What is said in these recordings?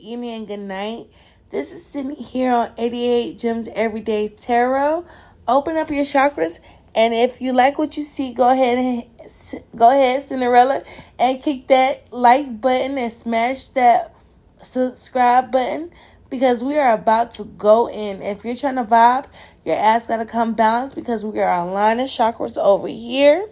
Evening and good night. This is Sydney here on 88 Gems Everyday Tarot. Open up your chakras, and if you like what you see, go ahead, Cinderella, and kick that like button and smash that subscribe button because we are about to go in. If you're trying to vibe, your ass gotta come balanced because we are aligning chakras over here.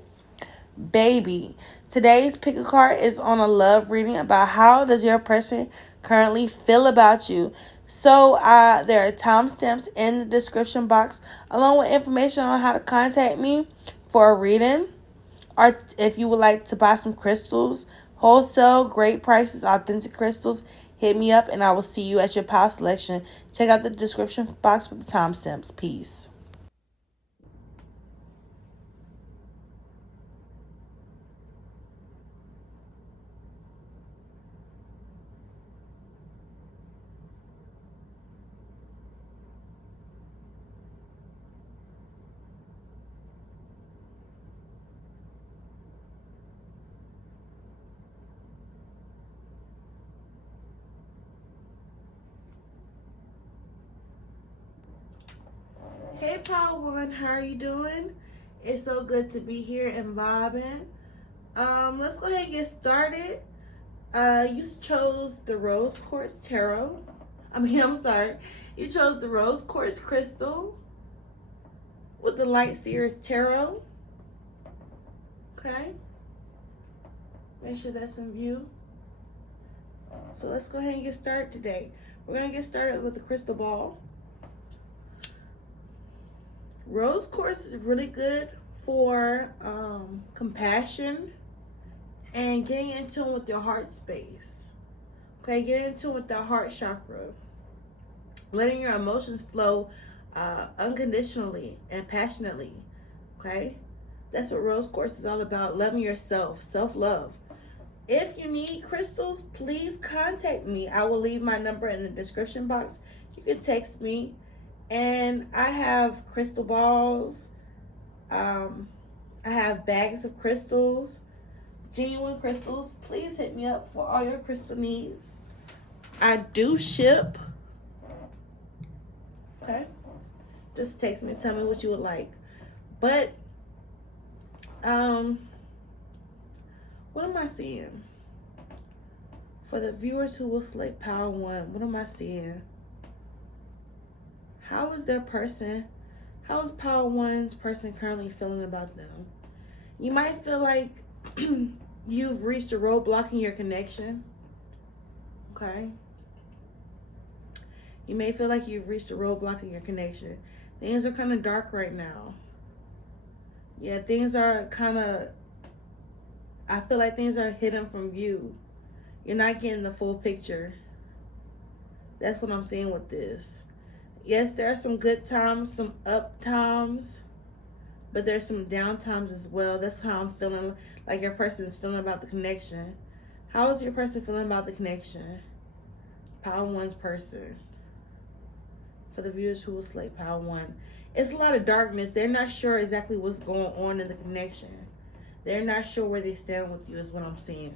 Baby, today's pick a card is on a love reading about how does your person currently feel about you. So there are timestamps in the description box along with information on how to contact me for a reading, or if you would like to buy some crystals wholesale, great prices, authentic crystals, hit me up and I will see you at your pile selection. Check out the description box for the timestamps. Peace. Hey, Power One, how are you doing? It's so good to be here and vibing. Let's go ahead and get started. You chose the Rose Quartz Tarot. I'm sorry. You chose the Rose Quartz Crystal with the Light Seers Tarot. Okay. Make sure that's in view. So let's go ahead and get started today. We're going to get started with the crystal ball. Rose quartz is really good for compassion and getting in tune with your heart space. Okay, getting in tune with that heart chakra. Letting your emotions flow unconditionally and passionately. Okay, that's what rose quartz is all about. Loving yourself, self-love. If you need crystals, please contact me. I will leave my number in the description box. You can text me. And I have crystal balls. I have bags of crystals, genuine crystals. Please hit me up for all your crystal needs. I do ship. Okay. Just text me and tell me what you would like. But, what am I seeing? For the viewers who will select Power One, what am I seeing? How is Power One's person currently feeling about them? You might feel like you've reached a roadblock in your connection. Okay? You may feel like you've reached a roadblock in your connection. Things are kind of dark right now. Yeah, things are I feel like things are hidden from view. You're not getting the full picture. That's what I'm seeing with this. Yes, there are some good times, some up times, but there's some down times as well. That's how I'm feeling, like your person is feeling about the connection. How is your person feeling about the connection? Power One's person. For the viewers who will select Power One. It's a lot of darkness. They're not sure exactly what's going on in the connection. They're not sure where they stand with you is what I'm seeing.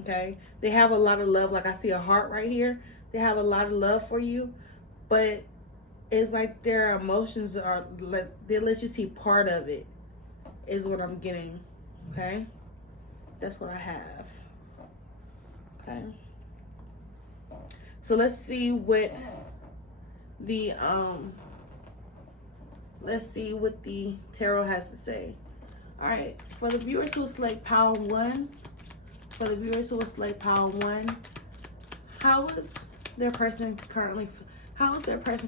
Okay? They have a lot of love. Like I see a heart right here. They have a lot of love for you. But it's like their emotions are, they let you see part of it, is what I'm getting. Okay? That's what I have. Okay? So let's see what the tarot has to say. All right, for the viewers who select Power One, how is their person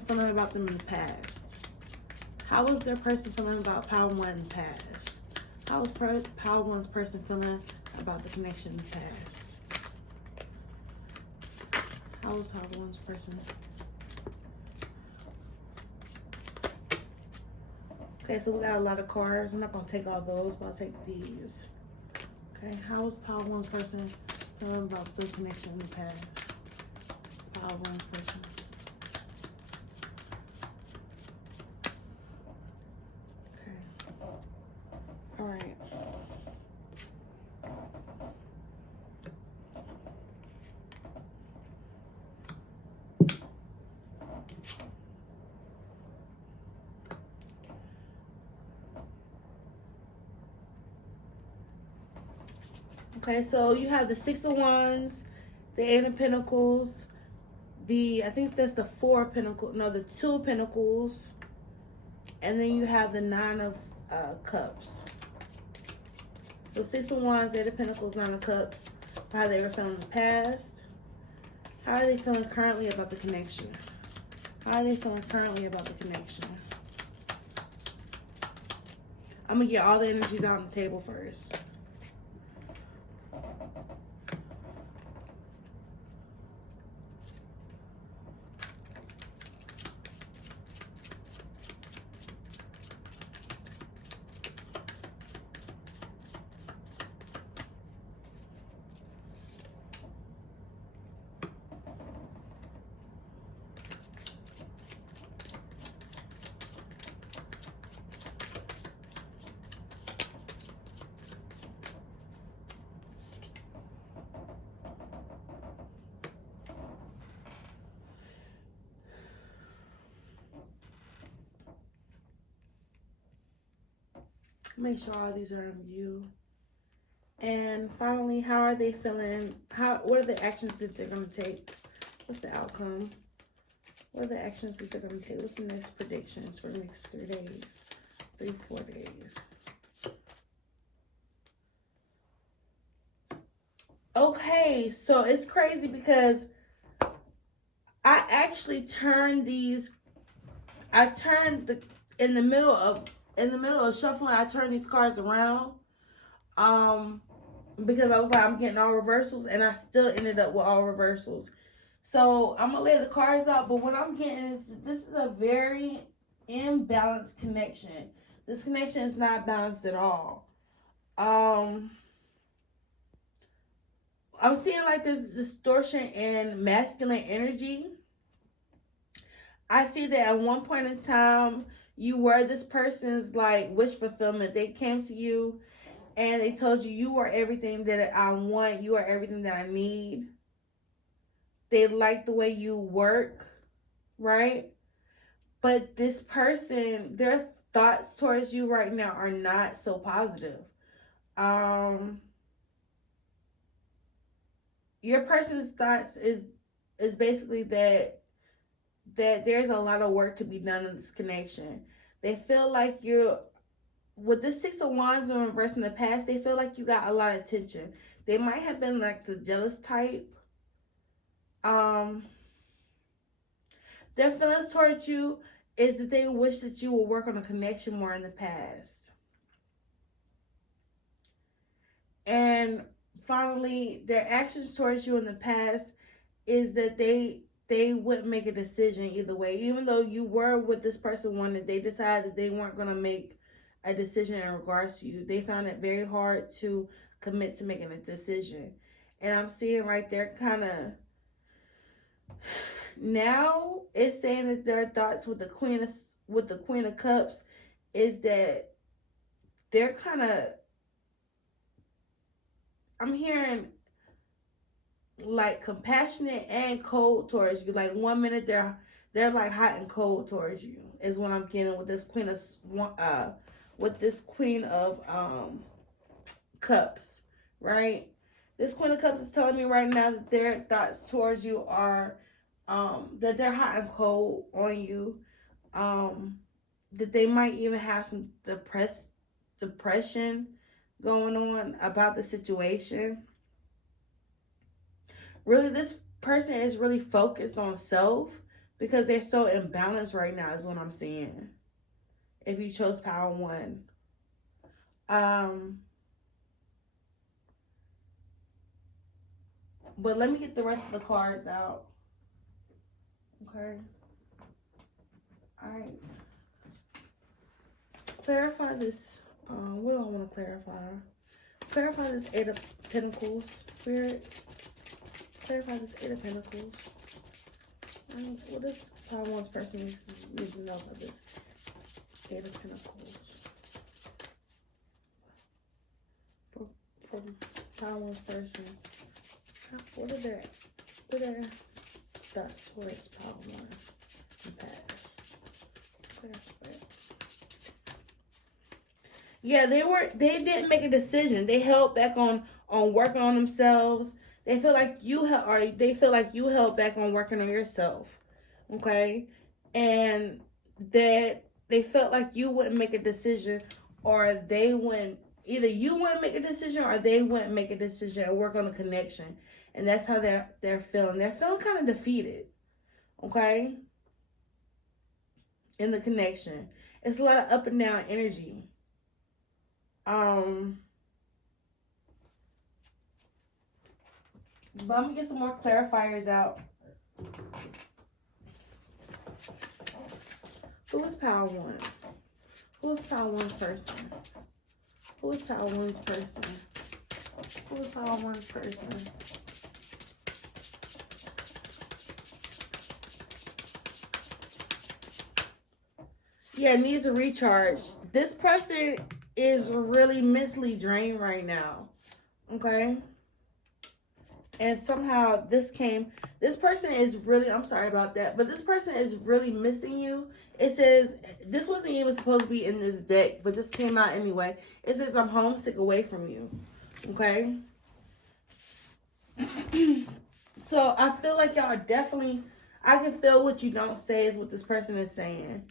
feeling about them in the past? How is their person feeling about Power One in the past? How is Power One's person feeling about the connection in the past? How is Power One's person? Okay, so we got a lot of cards. I'm not going to take all those, but I'll take these. Okay, how is Power One's person feeling about the connection in the past? Power One's person. Okay. All right. Okay, so you have the Six of Wands, the Eight of Pentacles, I think that's the Four of Pentacles, no, the Two of Pentacles, and then you have the Nine of Cups. So Six of Wands, Eight of Pentacles, Nine of Cups. How they were feeling in the past. How are they feeling currently about the connection? How are they feeling currently about the connection? I'm going to get all the energies out on the table first. Make sure all these are in view. And finally, how are they feeling? What are the actions that they're going to take? What's the outcome? What are the actions that they're going to take? What's the next predictions for the next 3 days? 4 days. Okay, so it's crazy because I actually turned in the middle of shuffling, I turned these cards around. Because I was like, I'm getting all reversals, and I still ended up with all reversals. So I'm gonna lay the cards out, but what I'm getting is this is a very imbalanced connection. This connection is not balanced at all. I'm seeing like this distortion in masculine energy. I see that at one point in time, you were this person's like wish fulfillment. They came to you and they told you, you are everything that I want. You are everything that I need. They like the way you work, right? But this person, their thoughts towards you right now are not so positive. Your person's thoughts is basically that there's a lot of work to be done in this connection. They feel like with this Six of Wands in reverse in the past, they feel like you got a lot of attention. They might have been like the jealous type. Their feelings towards you is that they wish that you would work on a connection more in the past. And finally, their actions towards you in the past is that they wouldn't make a decision either way. Even though you were what this person wanted, they decided that they weren't going to make a decision in regards to you. They found it very hard to commit to making a decision. And I'm seeing like they're kind of... Now it's saying that their thoughts with the Queen of Cups is that they're kind of... I'm hearing like compassionate and cold towards you. Like 1 minute they're like hot and cold towards you is what I'm getting with this Queen of Cups, right? This Queen of Cups is telling me right now that their thoughts towards you are that they're hot and cold on you. That they might even have some depression going on about the situation. Really, this person is really focused on self because they're so imbalanced right now is what I'm seeing. If you chose Power 1. But let me get the rest of the cards out. Okay. All right. Clarify this. What do I want to clarify? Clarify this Eight of Pentacles, Spirit. Clarify this Eight of Pentacles. What does Power 1's person need to know about this Eight of Pentacles? For Power 1's person. What are their thoughts towards Power 1 in the past? Clarify. Yeah, they didn't make a decision. They held back on working on themselves. They feel like they feel like you held back on working on yourself. Okay? And that they felt like you wouldn't make a decision, or they wouldn't, either you wouldn't make a decision or they wouldn't make a decision and work on the connection. And that's how they're feeling. They're feeling kind of defeated. Okay? In the connection. It's a lot of up and down energy. But I'm gonna get some more clarifiers out. Who is Power One? Who is Power One's person? Who is Power One's person? Who is Power One's person? Yeah, needs a recharge. This person is really mentally drained right now. Okay? And somehow this person is really, I'm sorry about that, but this person is really missing you. It says, this wasn't even supposed to be in this deck, but this came out anyway. It says, I'm homesick away from you. Okay? So I feel like y'all definitely, I can feel what you don't say is what this person is saying.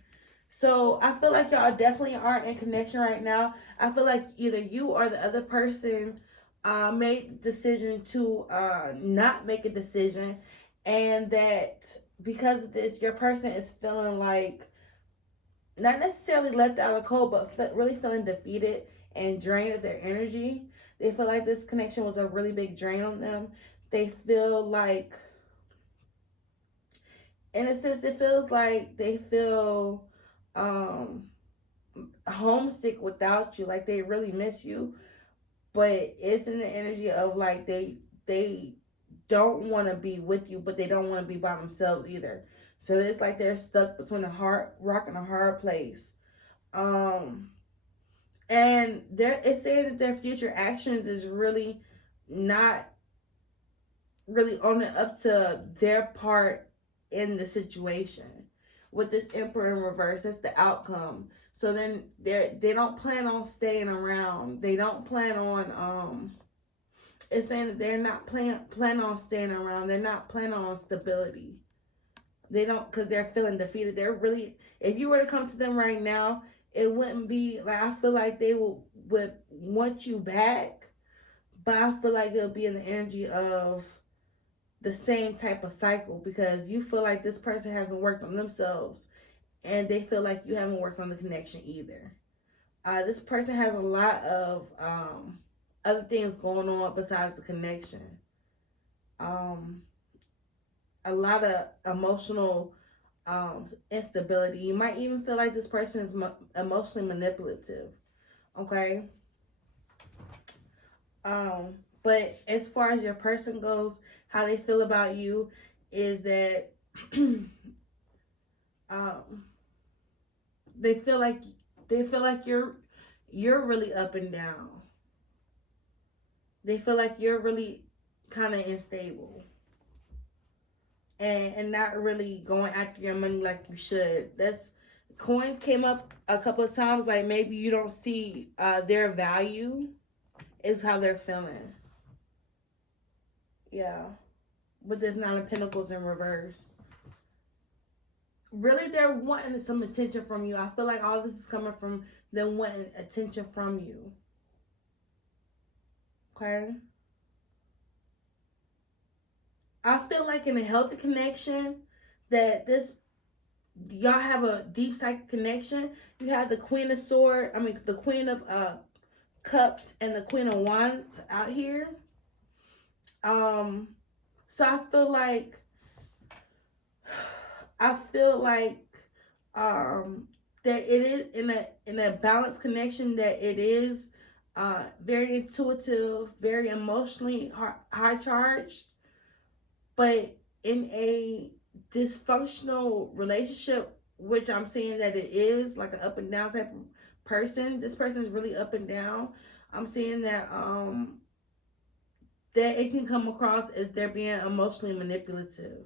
So I feel like y'all definitely aren't in connection right now. I feel like either you or the other person made the decision to not make a decision, and that because of this, your person is feeling like not necessarily left out of the cold, but really feeling defeated and drained of their energy. They feel like this connection was a really big drain on them. They feel like, in a sense, it feels like they feel homesick without you, like they really miss you, but it's in the energy of like they don't want to be with you, but they don't want to be by themselves either. So it's like they're stuck between a rock and a hard place. And it's saying that their future actions is really not really owning up to their part in the situation. With this Emperor in reverse, that's the outcome. So then they don't plan on staying around. They don't plan on it's saying that they're not plan on staying around. They're not planning on stability. They don't, because they're feeling defeated. They're really, if you were to come to them right now, it wouldn't be like, I feel like they would want you back, but I feel like it'll be in the energy of the same type of cycle, because you feel like this person hasn't worked on themselves and they feel like you haven't worked on the connection either. This person has a lot of other things going on besides the connection. A lot of emotional instability. You might even feel like this person is emotionally manipulative. Okay. But as far as your person goes, how they feel about you is that they feel like you're really up and down. They feel like you're really kind of unstable and not really going after your money like you should. That's coins came up a couple of times, like maybe you don't see their value is how they're feeling. Yeah. But there's Nine of Pentacles in reverse. Really, they're wanting some attention from you. I feel like all this is coming from them wanting attention from you. Okay? I feel like in a healthy connection that y'all have a deep psychic connection. You have the Queen of Swords, the Queen of Cups and the Queen of Wands out here. So I feel like that it is in a balanced connection, that it is very intuitive, very emotionally high charged, but in a dysfunctional relationship, which I'm seeing that it is like an up and down type of person. This person is really up and down. I'm seeing that that it can come across as they're being emotionally manipulative.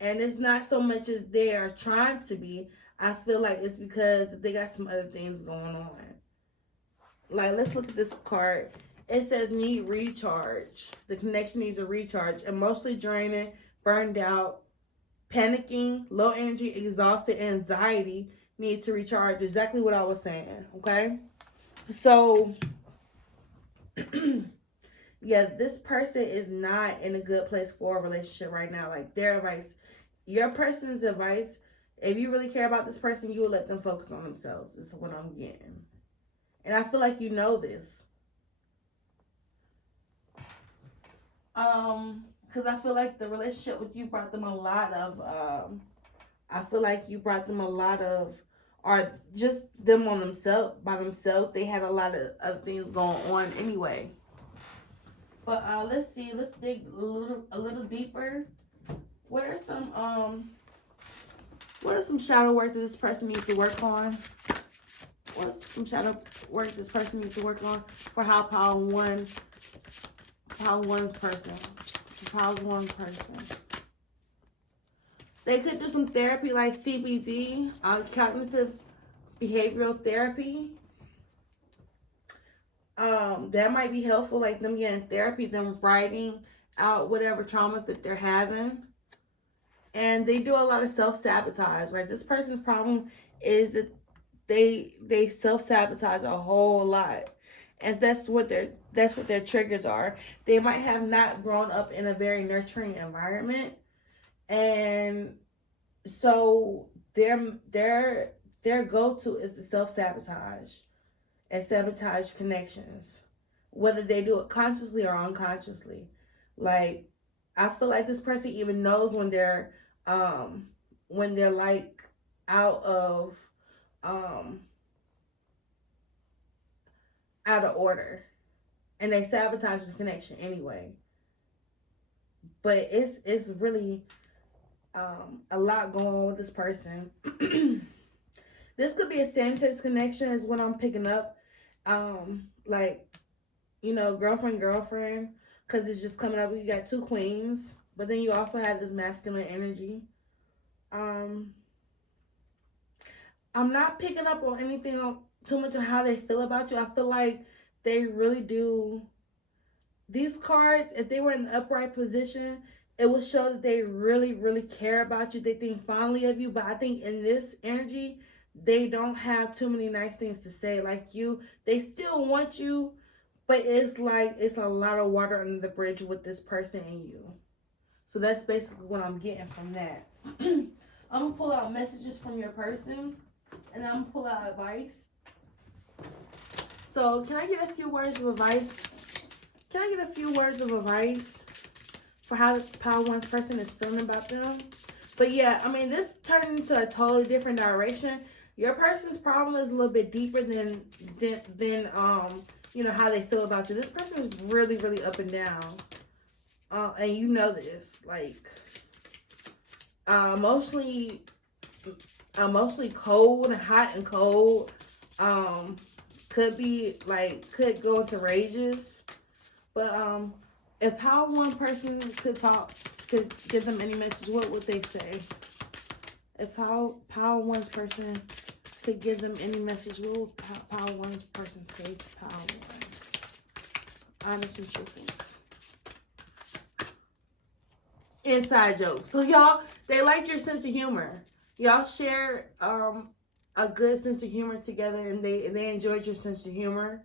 And it's not so much as they are trying to be. I feel like it's because they got some other things going on. Like, let's look at this card. It says need recharge. The connection needs a recharge. Emotionally draining, burned out, panicking, low energy, exhausted, anxiety, need to recharge. Exactly what I was saying. Okay. So, yeah, this person is not in a good place for a relationship right now. Like, their advice, your person's advice, if you really care about this person, you will let them focus on themselves. Is what I'm getting. And I feel like you know this. Because I feel like the relationship with you brought them a lot of, I feel like you brought them a lot of, or just them on themselves, by themselves, they had a lot of other things going on anyway. But let's see, let's dig a little deeper. What are some shadow work that this person needs to work on? What's some shadow work this person needs to work on for how power one's person? How's one person? They could do some therapy like CBT, cognitive behavioral therapy. That might be helpful, like them getting therapy, them writing out whatever traumas that they're having. And they do a lot of self-sabotage. Like, this person's problem is that they self-sabotage a whole lot. And that's what their triggers are. They might have not grown up in a very nurturing environment. And so their go-to is to self-sabotage and sabotage connections, whether they do it consciously or unconsciously. Like, I feel like this person even knows when they're like out of out of order, and they sabotage the connection anyway. But it's really a lot going on with this person. This could be a same-sex connection is what I'm picking up. Like, girlfriend, because it's just coming up. You got two queens, but then you also have this masculine energy. I'm not picking up on anything too much on how they feel about you. I feel like they really do. These cards, if they were in the upright position, it would show that they really, really care about you. They think fondly of you. But I think in this energy, they don't have too many nice things to say. Like, they still want you, but it's like it's a lot of water under the bridge with this person and you. So that's basically what I'm getting from that. I'm going to pull out messages from your person, and I'm going to pull out advice. So can I get a few words of advice? Can I get a few words of advice for how one's person is feeling about them? But yeah, I mean, this turned into a totally different direction. Your person's problem is a little bit deeper than how they feel about you. This person is really, really up and down. And you know this, like, emotionally cold, hot and cold. Could go into rages. But if power one person could give them any message, what would they say? If power one's person could give them any message, what would power one's person say to power one? Honest and truthful. Inside jokes. So y'all, they liked your sense of humor. Y'all share a good sense of humor together, and they enjoyed your sense of humor.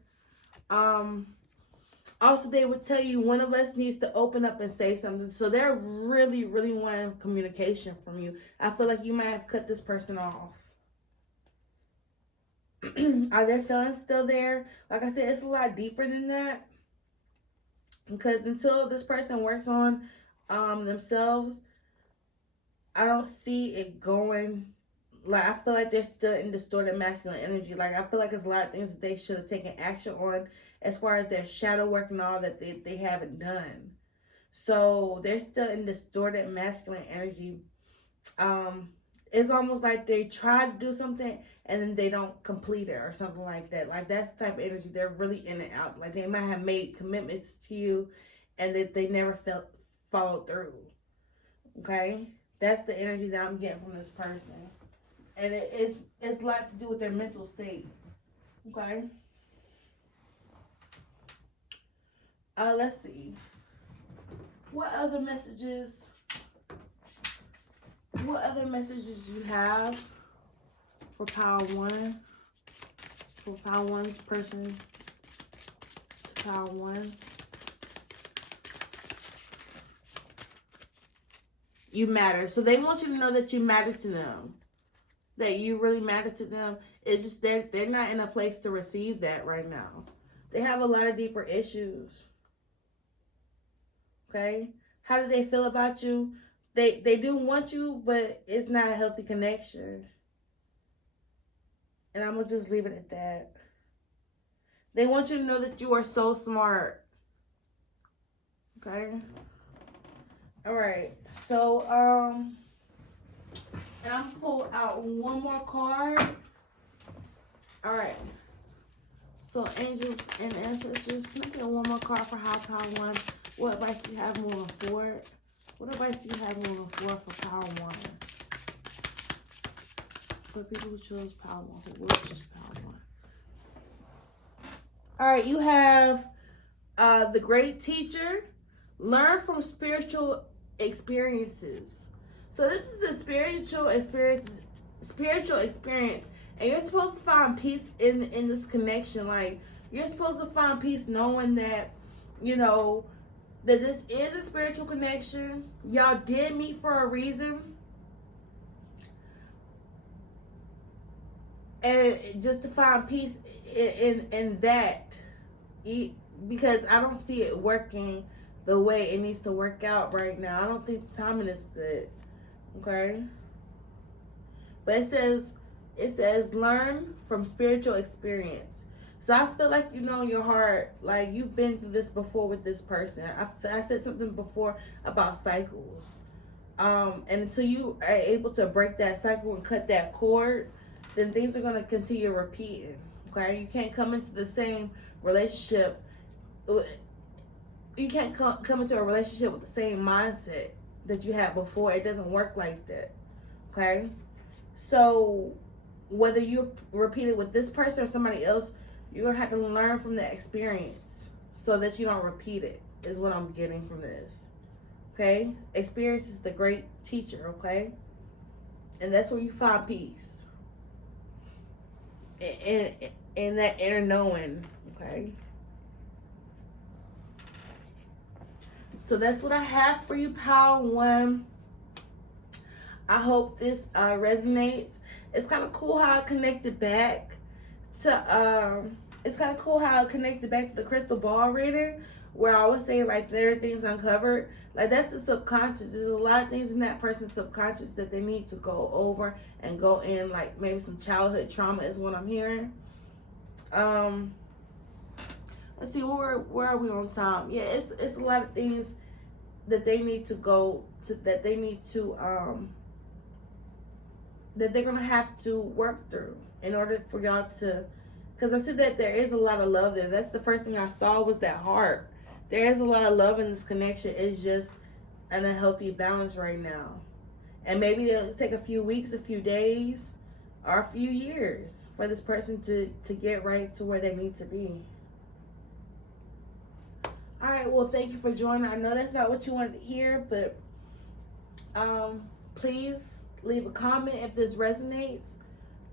Also, they would tell you one of us needs to open up and say something. So they're really, really wanting communication from you. I feel like you might have cut this person off. Are their feelings still there? Like I said, it's a lot deeper than that. Because until this person works on themselves, I don't see it going. Like, I feel like they're still in distorted masculine energy. Like, I feel like there's a lot of things that they should have taken action on as far as their shadow work and all that they haven't done. So they're still in distorted masculine energy. It's almost like they try to do something and then they don't complete it or something like that. Like, that's the type of energy. They're really in and out. Like, they might have made commitments to you and that they never followed through. Okay? That's the energy that I'm getting from this person. And it's a lot to do with their mental state. Okay. Let's see. What other messages do you have for Power 1? For Power 1's person to Power 1. You matter. So they want you to know that you matter to them. That you really matter to them. It's just they're not in a place to receive that right now. They have a lot of deeper issues. Okay? How do they feel about you? They do want you, but it's not a healthy connection. And I'm going to just leave it at that. They want you to know that you are so smart. Okay? All right. So, and I'm going to pull out one more card. All right. So, angels and ancestors, can I get one more card for High Power 1? What advice do you have moving forward? What advice do you have moving forward for Power 1? For people who chose Power 1, who will choose Power 1. All right, you have the Great Teacher. Learn from spiritual experiences. So this is a spiritual experience, and you're supposed to find peace in this connection. Like, you're supposed to find peace knowing that, you know, that this is a spiritual connection. Y'all did meet for a reason. And just to find peace in that. Because I don't see it working the way it needs to work out right now. I don't think the timing is good. Okay? But it says learn from spiritual experience. So I feel like you know in your heart, like you've been through this before with this person. I said something before about cycles. And until you are able to break that cycle and cut that cord, then things are going to continue repeating. Okay? You can't come into the same relationship. You can't come into a relationship with the same mindset that you had before. It doesn't work like that. Okay? So whether you repeat it with this person or somebody else, you're going to have to learn from that experience so that you don't repeat it, is what I'm getting from this. Okay? Experience is the great teacher, okay? And that's where you find peace. In that inner knowing, okay? So that's what I have for you, Power 1. I hope this resonates. It's kind of cool how I connected back to the crystal ball reading, where I was saying like there are things uncovered. Like that's the subconscious. There's a lot of things in that person's subconscious that they need to go over and go in, like maybe some childhood trauma is what I'm hearing. Let's see, where are we on time? Yeah, it's a lot of things that they need to go to, that they're gonna have to work through in order for y'all to, because I said that there is a lot of love there. That's the first thing I saw was that heart. There is a lot of love in this connection. It's just an unhealthy balance right now. And maybe it'll take a few weeks, a few days, or a few years for this person to get right to where they need to be. All right, well, thank you for joining. I know that's not what you wanted to hear, but please leave a comment if this resonates.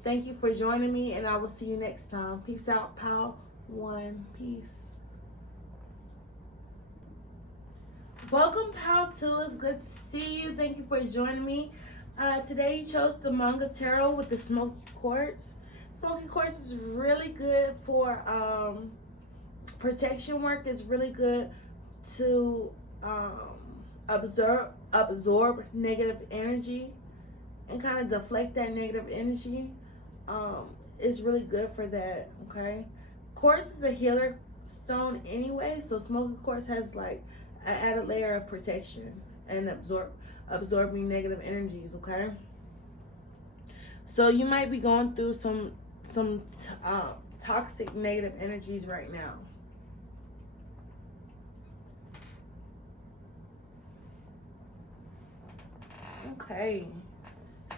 Thank you for joining me, and I will see you next time. Peace out, Power 1. Peace. Welcome, Power 2. It's good to see you. Thank you for joining me. Today you chose the Manga Tarot with the Smoky Quartz. Smoky Quartz is really good for protection work. It's really good to absorb negative energy and kind of deflect that negative energy. It's really good for that. Okay, quartz is a healer stone anyway, so smoky quartz has like an added layer of protection and absorbing negative energies. Okay, so you might be going through some toxic negative energies right now. Okay,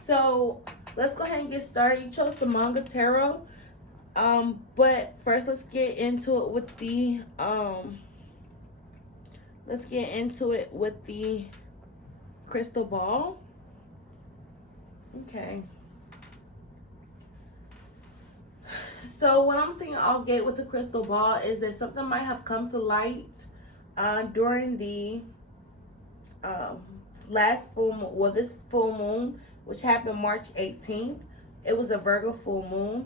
so let's go ahead and get started. You chose the manga tarot. But first let's get into it with the crystal ball. Okay. So what I'm seeing off gate with the crystal ball is that something might have come to light during the um, last full moon, well, this full moon, which happened March 18th. It was a Virgo full moon.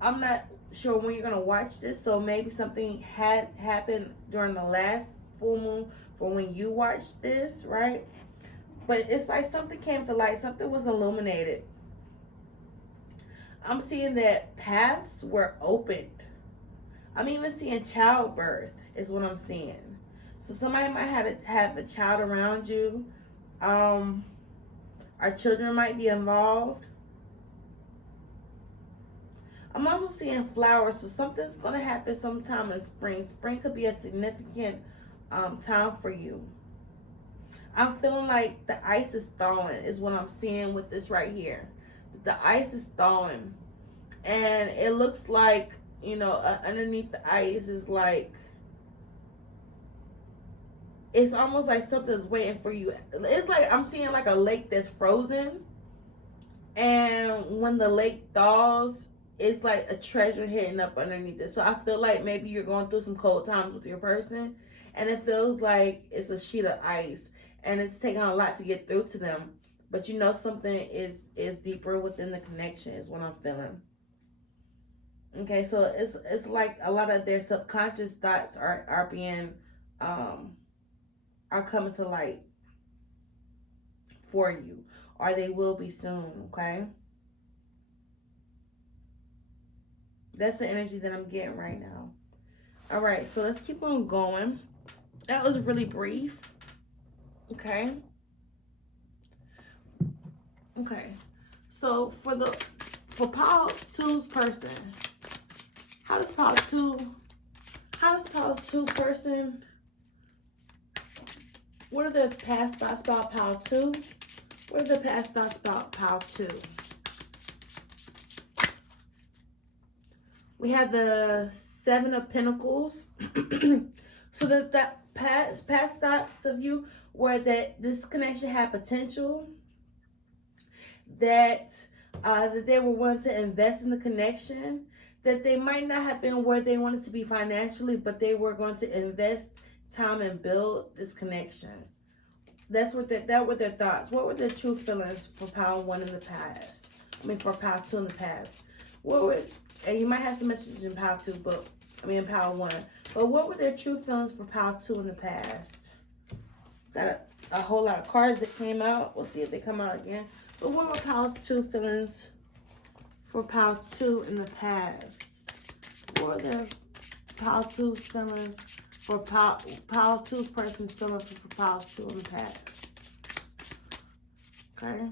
I'm not sure when you're gonna watch this, so maybe something had happened during the last full moon for when you watched this, right? But it's like something came to light, something was illuminated. I'm seeing that paths were opened. I'm even seeing childbirth is what I'm seeing. So somebody might have a child around you. Our children might be involved. I'm also seeing flowers, so something's going to happen sometime in spring. Spring could be a significant time for you. I'm feeling like the ice is thawing is what I'm seeing with this right here. The ice is thawing. And it looks like, underneath the ice is like, it's almost like something's waiting for you. It's like I'm seeing like a lake that's frozen. And when the lake thaws, it's like a treasure hidden up underneath it. So I feel like maybe you're going through some cold times with your person, and it feels like it's a sheet of ice, and it's taking a lot to get through to them. But something is deeper within the connection is what I'm feeling. Okay, so it's like a lot of their subconscious thoughts are being are coming to light for you, or they will be soon. Okay. That's the energy that I'm getting right now. All right, so let's keep on going. That was really brief. Okay. Okay. So for Pile 2's person, how does Pile 2 person, what are the past thoughts about Pile 2? What are the past thoughts about Pile 2? We have the Seven of Pentacles. So that past thoughts of you were that this connection had potential, that they were willing to invest in the connection, that they might not have been where they wanted to be financially, but they were going to invest time and build this connection. That were their thoughts. What were their true feelings for Pile 1 in the past? For Pile 2 in the past. And you might have some messages in Pile 2, in Pile 1. But what were their true feelings for Pile 2 in the past? Got a whole lot of cards that came out. We'll see if they come out again. But what were Pile 2 feelings for Pile 2 in the past? What were their Pile 2's feelings for Pile 2's person's feelings for Pile 2 in the past? Okay.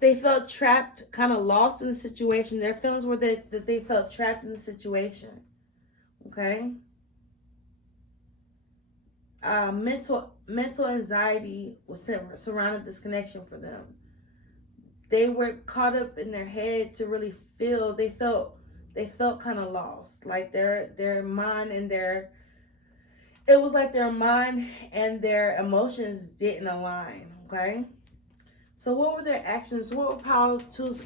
They felt trapped, kind of lost in the situation. Their feelings were that they felt trapped in the situation. Okay. Mental anxiety was surrounded this connection for them. They were caught up in their head to really feel. They felt kind of lost, like their mind and it was like their mind and their emotions didn't align. Okay. So what were their actions? What were Pile 2's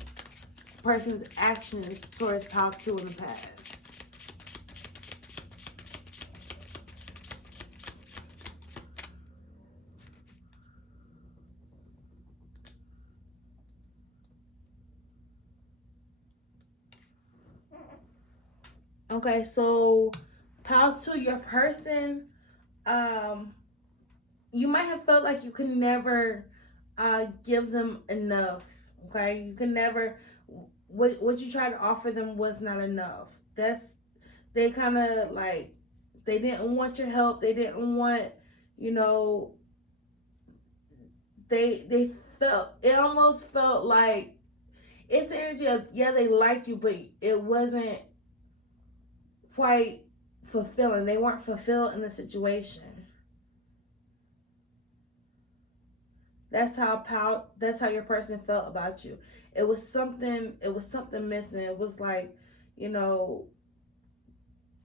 person's actions towards Pile 2 in the past? Okay, so Pile 2, your person, you might have felt like you could never give them enough. Okay, you can never. What you tried to offer them was not enough. They kind of like, they didn't want your help. They didn't want, they felt, it almost felt like it's the energy of, yeah, they liked you, but it wasn't quite fulfilling. They weren't fulfilled in the situation. That's how your person felt about you. It was something missing. It was like, you know,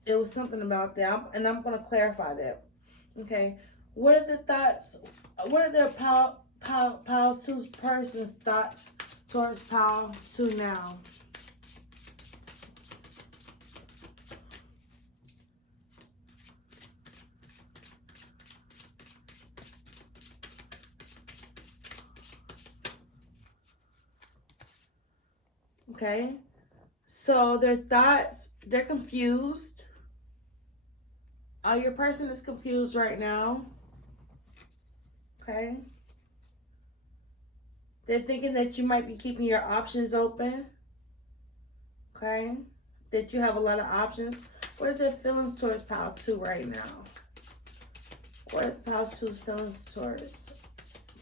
it was something about that. I'm going to clarify that. Okay. What are the thoughts? What are the Pal 2 person's thoughts towards Pal 2 now? Okay. So their thoughts, they're confused. Your person is confused right now. Okay. They're thinking that you might be keeping your options open. Okay. That you have a lot of options. What are their feelings towards Pal 2 right now? What are Pal 2's feelings towards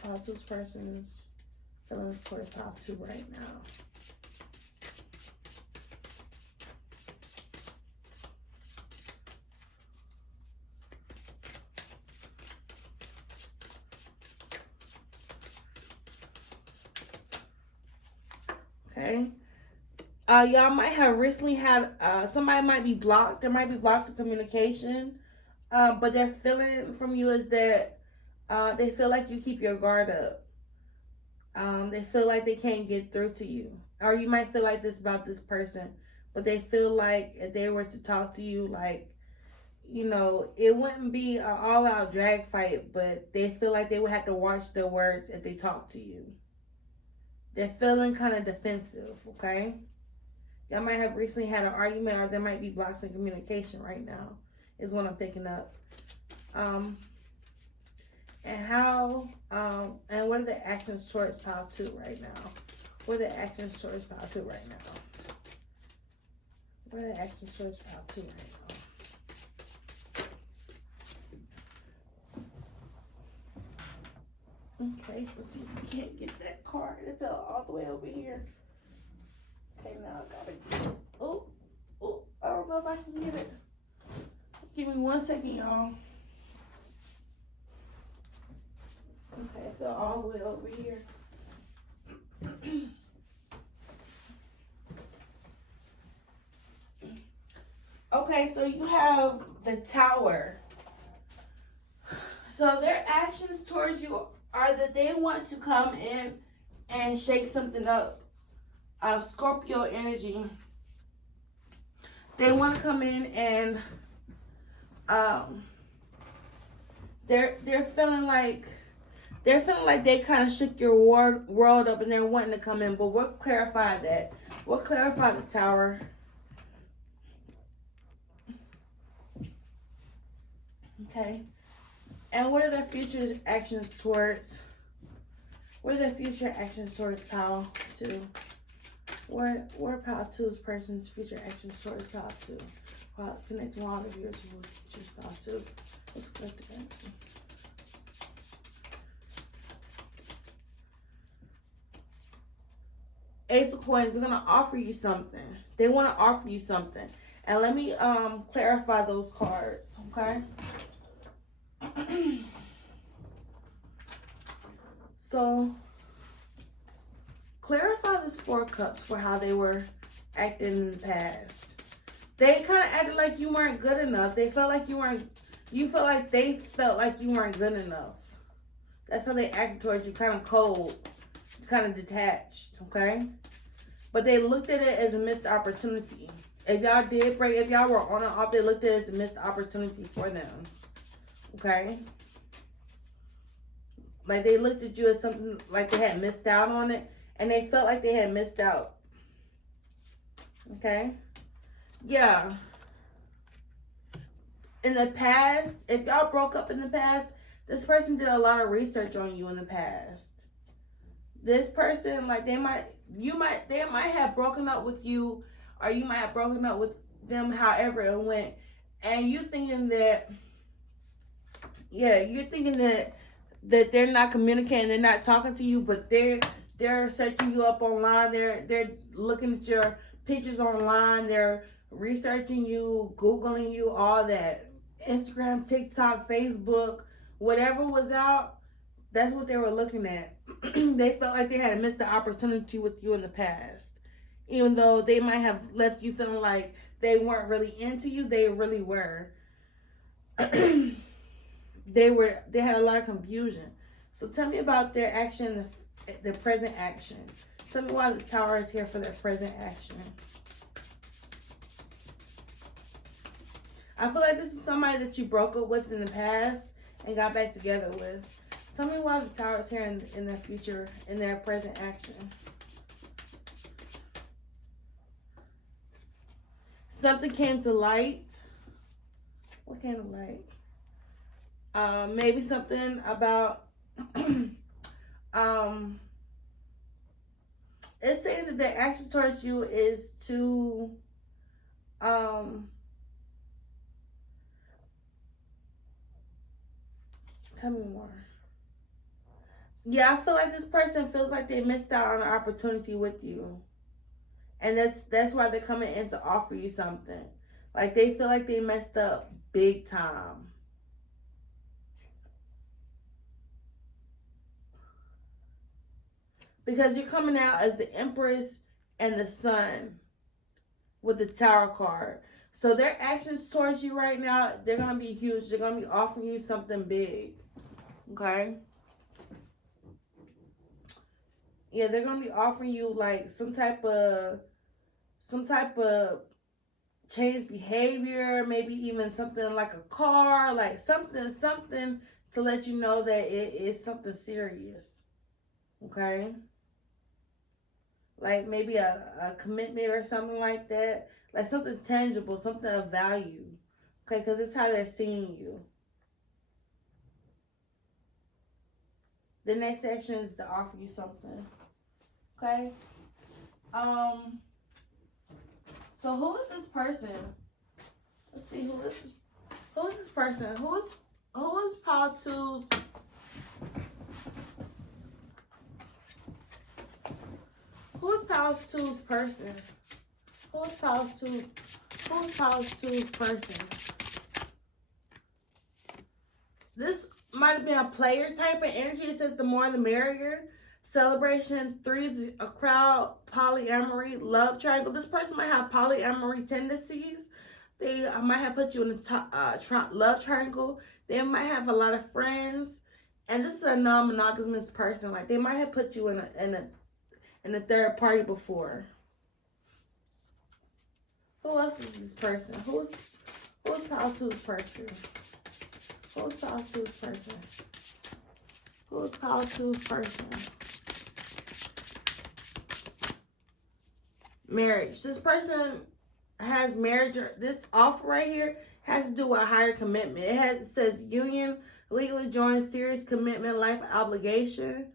Pal 2's person's feelings towards Pal 2 right now? Okay. Y'all might have recently had somebody might be blocked. There might be blocks of communication. But their feeling from you is that they feel like you keep your guard up. They feel like they can't get through to you. Or you might feel like this about this person, but they feel like if they were to talk to you, like, you know, it wouldn't be an all-out drag fight, but they feel like they would have to watch their words if they talk to you. They're feeling kind of defensive, okay? Y'all might have recently had an argument, or there might be blocks in communication right now, is what I'm picking up. And what are the actions towards Pal 2 right now? What are the actions towards Pal 2 right now? What are the actions towards Pal 2 right now? Okay, let's see if we can't get that card. It fell all the way over here. Okay, now I gotta get it. Oh, I don't know if I can get it. Give me 1 second, y'all. Okay, it fell all the way over here. Okay, so you have the Tower. So their actions towards you are that they want to come in and shake something up. Scorpio energy. They want to come in and they're feeling like they kind of shook your world up, and they're wanting to come in. But we'll clarify that. We'll clarify the Tower. Okay. And what are their future actions towards? What are their future actions towards Pal 2? What are Pal 2's person's future actions towards Pal 2? Connecting all the viewers who choose Pal 2. Let's click the connection. Ace of Coins is gonna offer you something. They want to offer you something. And let me clarify those cards, okay? So clarify this 4 Cups for how they were acting in the past. They kind of acted like you weren't good enough. They felt like you weren't. You felt like they felt like you weren't good enough. That's how they acted towards you, kind of cold, kind of detached. Okay, but they looked at it as a missed opportunity. If y'all did break, if y'all were on and off, they looked at it as a missed opportunity for them. Okay. Like they looked at you as something like they had missed out on it, and they felt like they had missed out. Okay? Yeah. In the past, if y'all broke up in the past, this person did a lot of research on you in the past. This person, like they might have broken up with you, or you might have broken up with them, however it went, and you thinking that, yeah, you're thinking that they're not communicating, they're not talking to you, but they're searching you up online, they're looking at your pictures online, they're researching you, Googling you, all that. Instagram, TikTok, Facebook, whatever was out, that's what they were looking at. they felt like they had missed the opportunity with you in the past. Even though they might have left you feeling like they weren't really into you, they really were. They had a lot of confusion. So tell me about their action, their present action. Tell me why the Tower is here for their present action. I feel like this is somebody that you broke up with in the past and got back together with. Tell me why the Tower is here in their future, in their present action. Something came to light. What came to light? Maybe something about it's saying that their action towards you is to tell me more. Yeah, I feel like this person feels like they missed out on an opportunity with you. And that's why they're coming in to offer you something. Like they feel like they messed up big time. Because you're coming out as the Empress and the Sun with the Tower card. So their actions towards you right now, they're going to be huge. They're going to be offering you something big. Okay? Yeah, they're going to be offering you like some type of changed behavior, maybe even something like a car, like something to let you know that it is something serious. Okay? Like maybe a commitment or something like that. Like something tangible, something of value. Okay, because it's how they're seeing you. The next section is to offer you something. Okay? So who is this person? Let's see, who is this person? Who is Power 2's? Who is Power 2's person? Who is Power 2's person? This might have been a player type of energy. It says the more the merrier. Celebration, threes, a crowd, polyamory, love triangle. This person might have polyamory tendencies. They might have put you in a love triangle. They might have a lot of friends. And this is a non-monogamous person. Like they might have put you in a third party before. Who else is this person? Who's Power 2's person? Who's Power 2's person? Who's Power 2's person? Marriage. This person has marriage. This offer right here has to do with a higher commitment. It says union, legally joined, serious commitment, life obligation,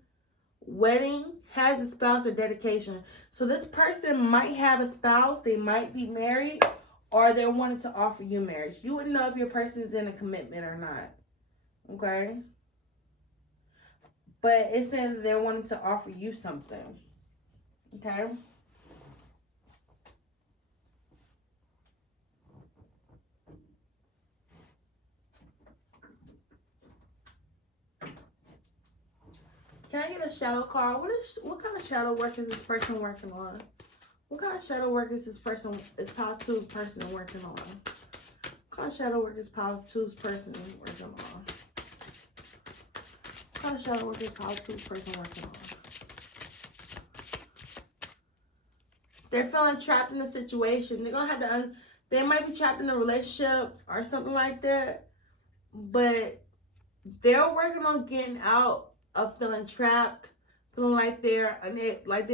wedding, has a spouse, or dedication. So this person might have a spouse. They might be married, or they're wanting to offer you marriage. You wouldn't know if your person's in a commitment or not. Okay? But it's saying that they're wanting to offer you something. Okay? Can I get a shadow card? What kind of shadow work is this person working on? What kind of shadow work is Power 2's person working on? What kind of shadow work is Power 2's person working on? What kind of shadow work is Power 2's person working on? They're feeling trapped in a situation. They're gonna have to. They might be trapped in a relationship or something like that, but they're working on getting out of feeling trapped, feeling like they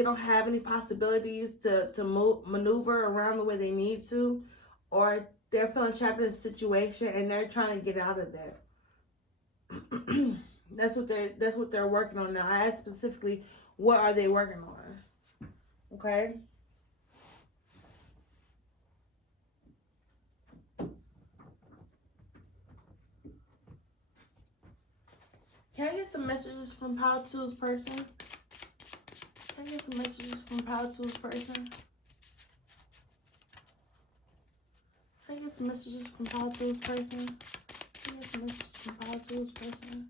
don't have any possibilities to maneuver around the way they need to, or they're feeling trapped in a situation and they're trying to get out of that. That's what they're working on now. I asked specifically, what are they working on? Okay. Can I get some messages from Power 2's person? Can I get some messages from Power 2's person? Can I get some messages from Power 2's person? Can I get some messages from Power 2's person?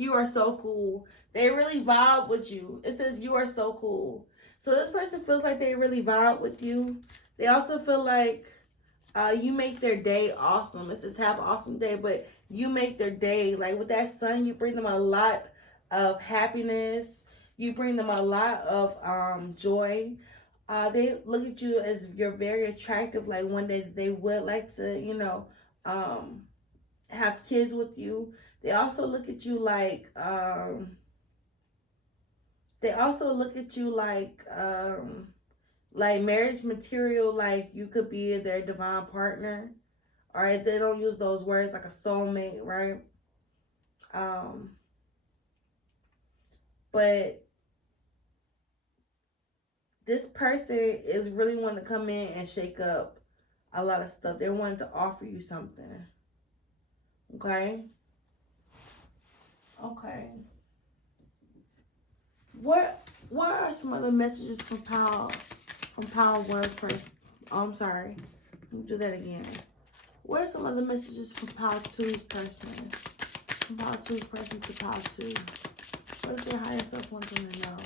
You are so cool. They really vibe with you. It says you are so cool. So this person feels like they really vibe with you. They also feel like you make their day awesome. It says have an awesome day, but you make their day. Like with that sun, you bring them a lot of happiness. You bring them a lot of joy. They look at you as you're very attractive. Like one day they would like to, have kids with you. They also look at you like like marriage material, like you could be their divine partner. All right, they don't use those words like a soulmate, right? But this person is really wanting to come in and shake up a lot of stuff. They wanted to offer you something. Okay? Okay. What are some other messages from Power One's person? Oh, I'm sorry. Let me do that again. What are some other messages from Power 2's person? From Power 2's person to Power 2. What does their higher self want them to know?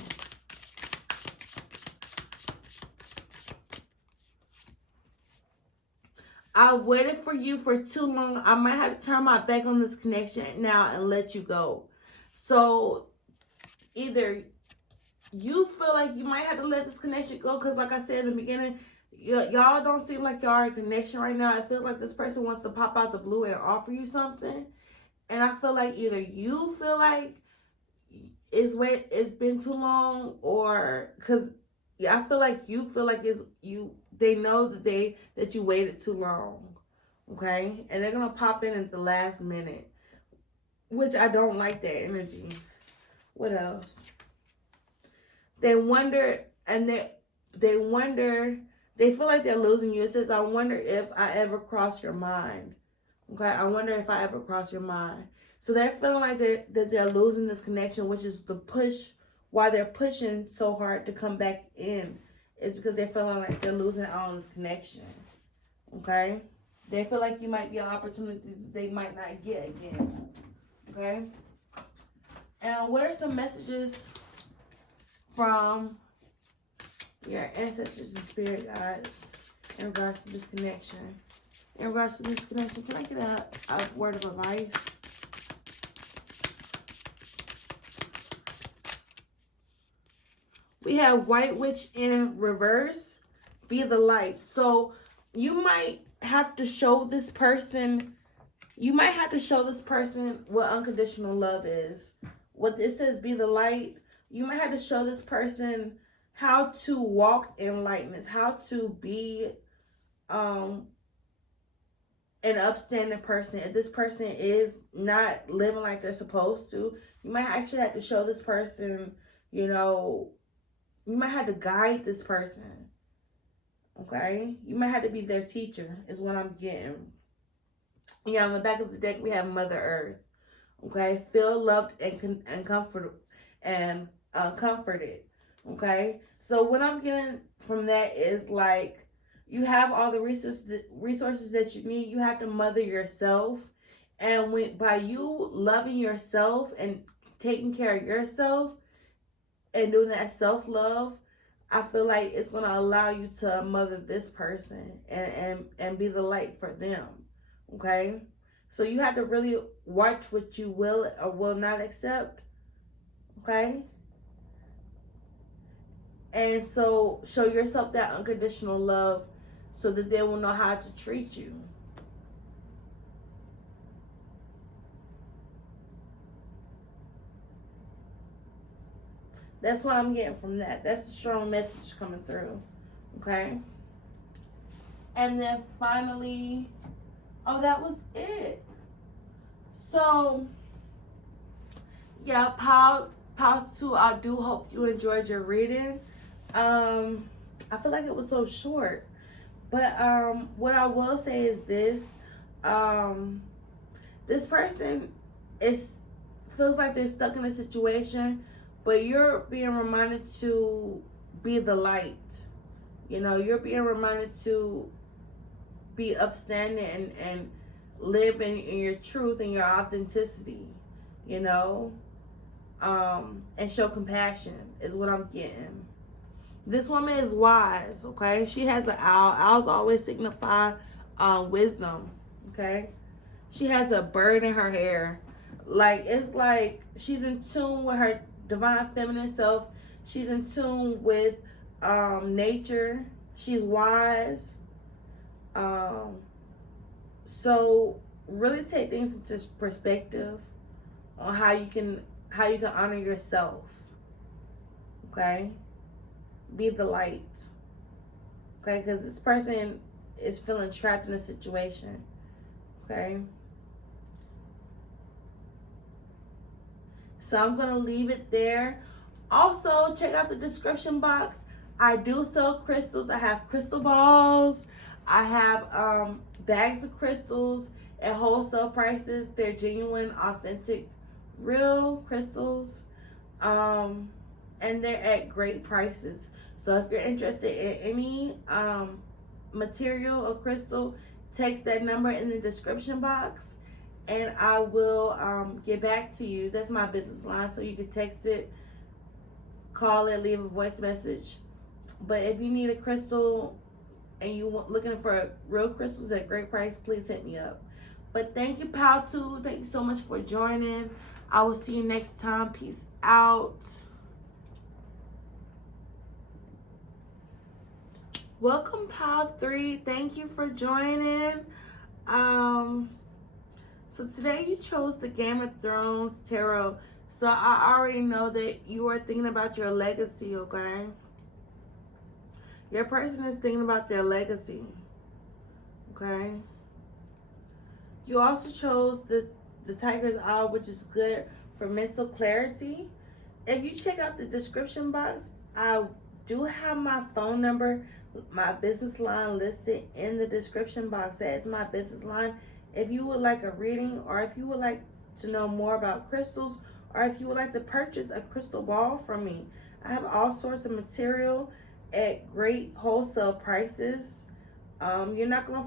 I've waited for you for too long. I might have to turn my back on this connection now and let you go. So either you feel like you might have to let this connection go because, like I said in the beginning, y'all don't seem like y'all are in connection right now. It feels like this person wants to pop out the blue and offer you something. And I feel like either you feel like it's been too long, or because I feel like you feel like they know that you waited too long. Okay? And they're gonna pop in at the last minute. Which I don't like that energy. What else? They wonder, and they wonder, they feel like they're losing you. It says, I wonder if I ever cross your mind. Okay, I wonder if I ever cross your mind. So they're feeling like that they're losing this connection, which is the push, why they're pushing so hard to come back in. It's because they're feeling like they're losing out on this connection. Okay? They feel like you might be an opportunity that they might not get again. Okay? And what are some messages from your ancestors and spirit guides in regards to this connection? In regards to this connection, can I get a word of advice? We have White Witch in reverse. Be the light. So you might have to show this person, what unconditional love is. What it says, be the light. You might have to show this person how to walk in lightness, how to be an upstanding person. If this person is not living like they're supposed to, you might actually have to show this person, you might have to guide this person. Okay? You might have to be their teacher, is what I'm getting. On the back of the deck, we have Mother Earth. Okay? Feel loved and comforted. Okay? So what I'm getting from that is like, you have all the resources that you need. You have to mother yourself. And by you loving yourself and taking care of yourself and doing that self-love, I feel like it's going to allow you to mother this person and be the light for them. Okay? So you have to really watch what you will or will not accept. Okay? And so show yourself that unconditional love so that they will know how to treat you. That's what I'm getting from that. That's a strong message coming through. Okay? And then finally, that was it. So, yeah, Power 2, I do hope you enjoyed your reading. I feel like it was so short. But what I will say is this. This person feels like they're stuck in a situation, but you're being reminded to be the light. You're being reminded to be upstanding and live in your truth and your authenticity. and show compassion is what I'm getting. This woman is wise, okay? She has an owl. Owls always signify wisdom, okay? She has a bird in her hair. Like, it's like she's in tune with her divine feminine self. She's in tune with nature. She's wise. Um, so really take things into perspective on how you can honor yourself. Okay? Be the light. Okay? Because this person is feeling trapped in a situation. Okay? So I'm going to leave it there. Also, check out the description box. I do sell crystals. I have crystal balls. I have bags of crystals at wholesale prices. They're genuine, authentic, real crystals. And they're at great prices. So if you're interested in any material or crystal, text that number in the description box and I will get back to you. That's my business line, so you can text it, call it, leave a voice message. But if you need a crystal and you looking for real crystals at great price, please hit me up. But thank you, Pal2. Thank you so much for joining. I will see you next time. Peace out. Welcome, Pal3. Thank you for joining. So today you chose the Game of Thrones Tarot. So I already know that you are thinking about your legacy, okay? Your person is thinking about their legacy, okay? You also chose the Tiger's Eye, which is good for mental clarity. If you check out the description box, I do have my phone number, my business line listed in the description box. That is my business line. If you would like a reading, or if you would like to know more about crystals, or if you would like to purchase a crystal ball from me, I have all sorts of material at great wholesale prices. You're not gonna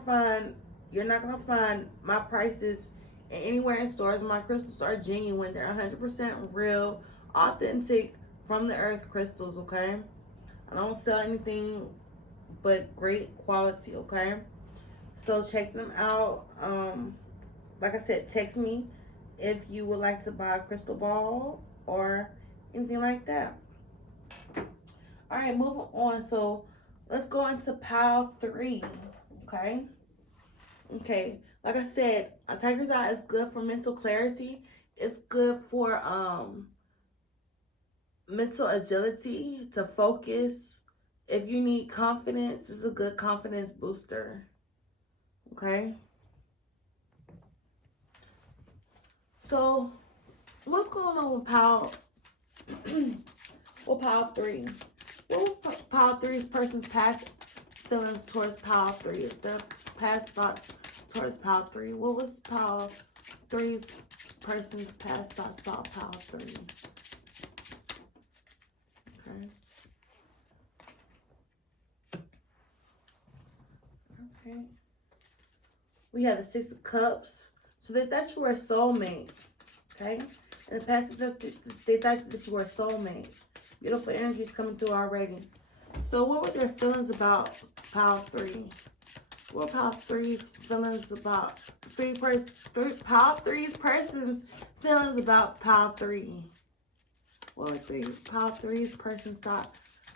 find my prices anywhere in stores. My crystals are genuine. They're 100% real, authentic, from the earth crystals, okay? I don't sell anything but great quality, okay? So check them out. Like I said, text me if you would like to buy a crystal ball or anything like that. All right, moving on. So let's go into pile 3, okay? Okay, like I said, a Tiger's Eye is good for mental clarity. It's good for mental agility, to focus. If you need confidence, it's a good confidence booster. Okay? So, what's going on with pile with pile 3? What was pile 3's person's past feelings towards pile 3? The past thoughts towards pile 3. What was pile 3's person's past thoughts about pile 3? Okay. Okay. We have the 6 of Cups. So they thought you were a soulmate. Okay? In the past, they thought that you were a soulmate. Beautiful energies coming through already. So what were their feelings about pile 3? What were pile 3's feelings about pile 3's person's feelings about pile 3? What were pile 3's person's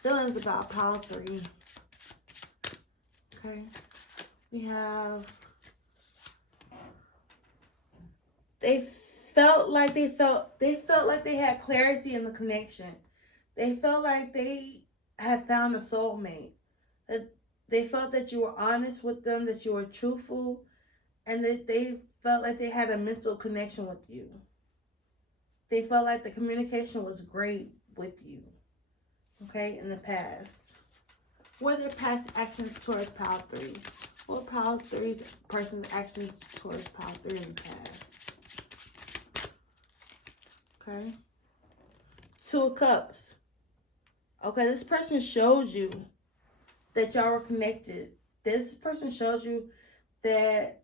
feelings about pile 3? Okay. We have, they felt like they had clarity in the connection. They felt like they had found a soulmate. That they felt that you were honest with them, that you were truthful, and that they felt like they had a mental connection with you. They felt like the communication was great with you, okay, in the past. What are their past actions towards pile 3? What are pile 3's person's actions towards pile 3 in the past? Okay. 2 of Cups. Okay, this person showed you that y'all were connected. This person showed you that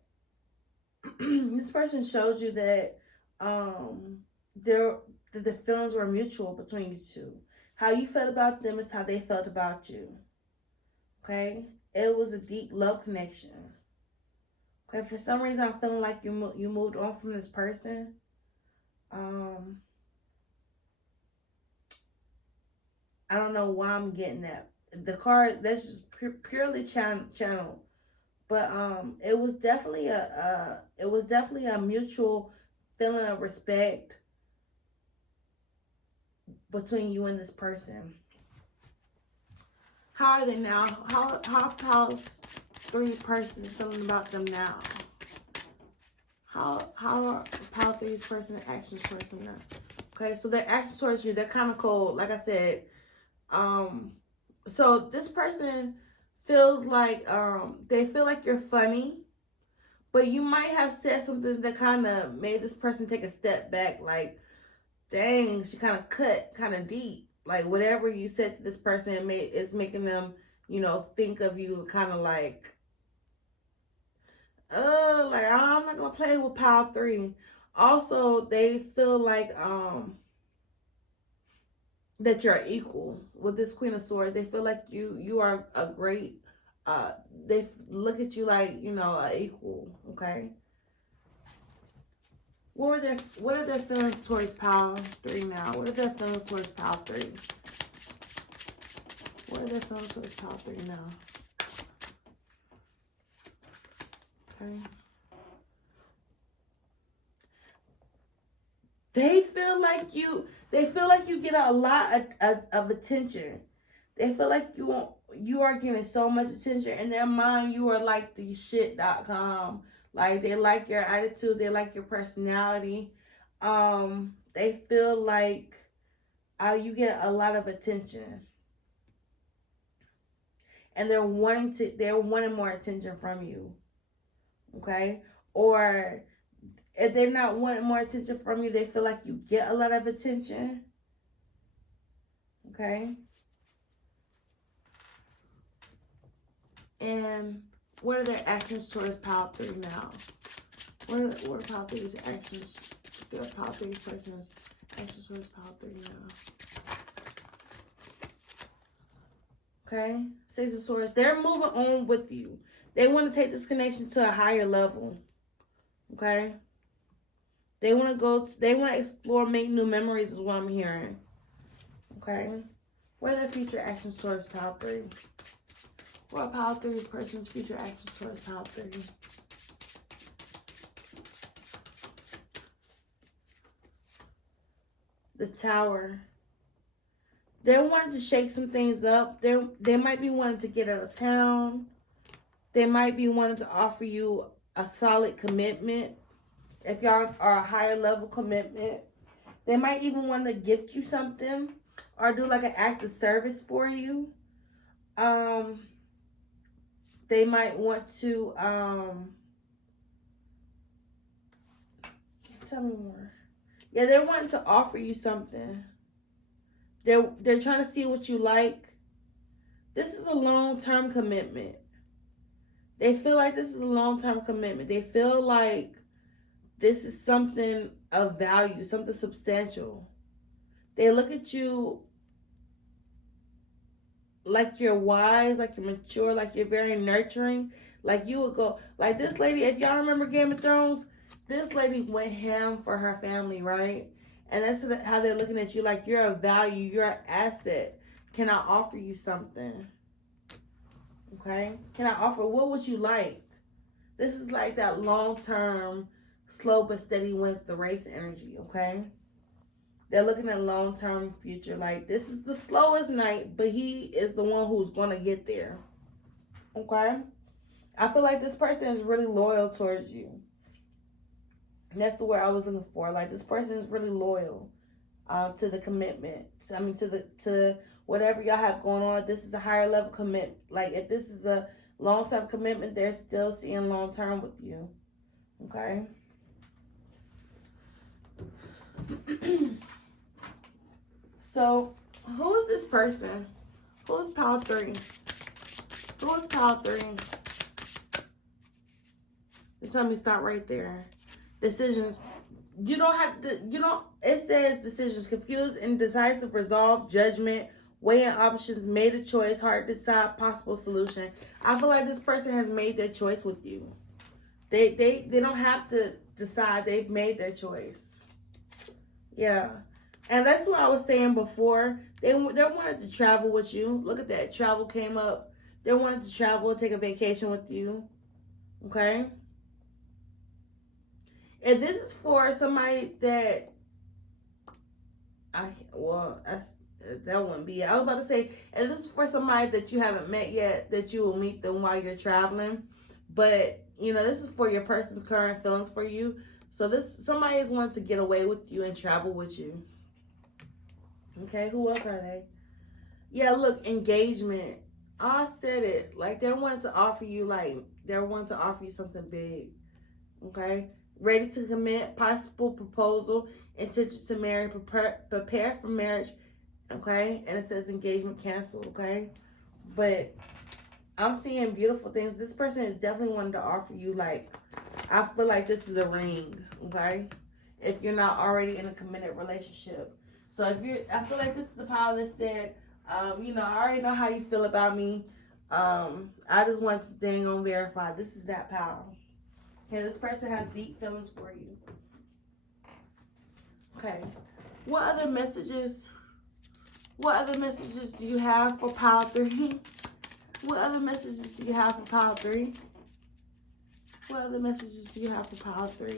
that the feelings were mutual between you two. How you felt about them is how they felt about you. Okay? It was a deep love connection. Okay, for some reason I'm feeling like you moved on from this person. I don't know why I'm getting that. The card that's just purely channel, but it was definitely a mutual feeling of respect between you and this person. How are they now? How's 3 person feeling about them now? How are Pal 3's person actions towards them now? Okay, so their actions towards you, they're kind of cold. Like I said, so this person feels like they feel like you're funny, but you might have said something that kind of made this person take a step back. Like, dang, she kind of cut kind of deep. Like, whatever you said to this person is making them, think of you kind of like I'm not gonna play with Pile 3. Also, they feel like that you're equal with this Queen of Swords. They feel like you are a great they look at you like, an equal, okay? What are their feelings towards Pile 3 now? What are their feelings towards Pile 3? What are their feelings towards Pile 3 now? Okay. They feel like you get a lot of attention. They feel like you are getting so much attention. In their mind, you are like the shit.com. Like, they like your attitude, they like your personality. They feel like you get a lot of attention. And they're wanting more attention from you. Okay? Or if they're not wanting more attention from you, they feel like you get a lot of attention. Okay? And what are their actions towards Pile 3 now? What are Pile 3's actions? Their Pile 3 person's actions towards Pile 3 now. Okay? Six of Swords. They're moving on with you. They want to take this connection to a higher level. Okay? They want to explore, make new memories is what I'm hearing. Okay? What are their future actions towards Pile 3? What are Pile 3 person's future actions towards Pile 3? The Tower. They're wanting to shake some things up. They might be wanting to get out of town. They might be wanting to offer you a solid commitment. If y'all are a higher level commitment. They might even want to gift you something or do like an act of service for you. They might want to tell me more. Yeah, they're wanting to offer you something. They're trying to see what you like. This is a long-term commitment. They feel like this is a long-term commitment. They feel like this is something of value, something substantial. They look at you like you're wise, like you're mature, like you're very nurturing. Like you would go, like this lady, if y'all remember Game of Thrones, this lady went ham for her family, right? And that's how they're looking at you, like you're a value, you're an asset. Can I offer you something? Okay? Can I offer, what would you like? This is like that long-term, slow but steady wins the race energy, okay? They're looking at long-term future. Like, this is the slowest night, but he is the one who's going to get there. Okay? I feel like this person is really loyal towards you. And that's the word I was looking for. Like, this person is really loyal to the commitment. To whatever y'all have going on. This is a higher level commitment. Like, if this is a long-term commitment, they're still seeing long-term with you. Okay? So, who is this person? Who is Pile 3? Who is Pile 3? They tell me stop right there. Decisions. You don't have to, it says decisions, confused, indecisive, resolve, judgment, weighing options, made a choice, hard to decide, possible solution. I feel like this person has made their choice with you. They don't have to decide. They've made their choice. Yeah. And that's what I was saying before. They wanted to travel with you. Look at that. Travel came up. They wanted to travel, take a vacation with you. Okay? If this is for somebody that that wouldn't be it. I was about to say, if this is for somebody that you haven't met yet, that you will meet them while you're traveling. But, this is for your person's current feelings for you. So somebody is wanting to get away with you and travel with you. Okay, who else are they? Yeah, look, engagement. I said it. Like, they're wanting to offer you, something big. Okay? Ready to commit, possible proposal, intention to marry, prepare for marriage. Okay? And it says engagement canceled. Okay? But I'm seeing beautiful things. This person is definitely wanting to offer you, I feel like this is a ring. Okay? If you're not already in a committed relationship. So I feel like this is the power that said, I already know how you feel about me. I just want to dang on verify. This is that power. Okay, this person has deep feelings for you. Okay. What other messages do you have for power 3? What other messages do you have for power 3? What other messages do you have for power 3?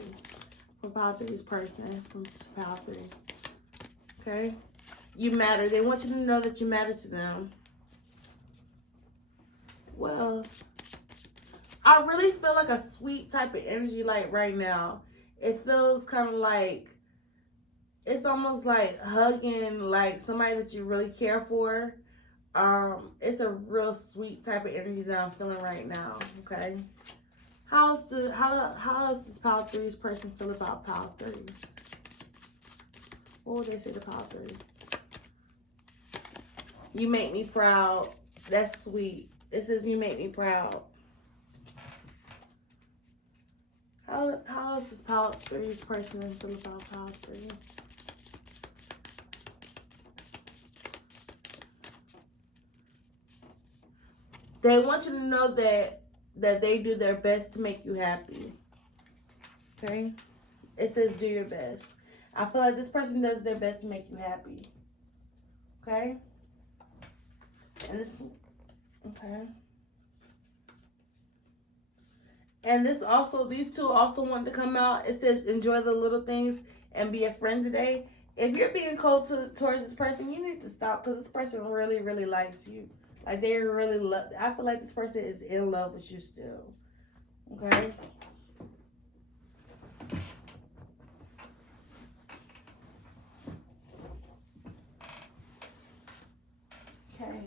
For power 3's person, from power 3. Okay? You matter. They want you to know that you matter to them. What else? I really feel like a sweet type of energy right now. It feels kind of like, it's almost like hugging like somebody that you really care for. It's a real sweet type of energy that I'm feeling right now. Okay. How else does power 3's person feel about power 3? What would they say to power 3? You make me proud. That's sweet. It says you make me proud. How else does power 3's person feel about power 3? They want you to know that they do their best to make you happy. Okay? It says do your best. I feel like this person does their best to make you happy. Okay? And okay. And these two also want to come out. It says enjoy the little things and be a friend today. If you're being cold towards this person, you need to stop, because this person really, really likes you. Like, they really love. I feel like this person is in love with you still. Okay? Okay.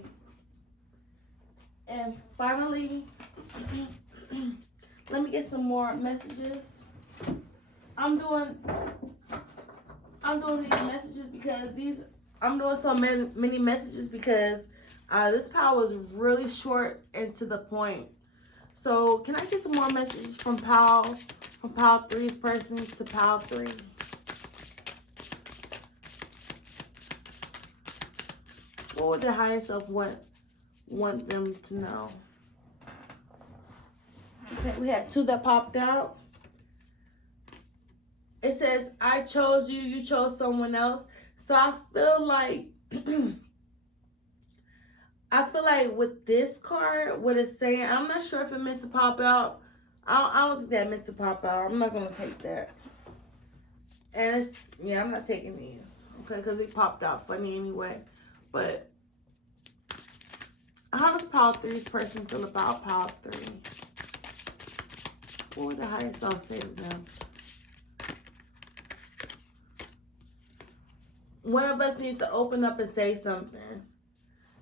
And finally, let me get some more messages. I'm doing these messages because I'm doing so many messages because this power is really short and to the point. So can I get some more messages from power 3's person to power 3? What would their higher self want them to know? Okay, we had 2 that popped out. It says, I chose you, you chose someone else. So I feel like with this card, what it's saying, I'm not sure if it meant to pop out. I don't think that meant to pop out. I'm not going to take that. And I'm not taking these. Okay, because it popped out funny anyway. But how does power 3's person feel about power 3? What would the higher self say to them? One of us needs to open up and say something.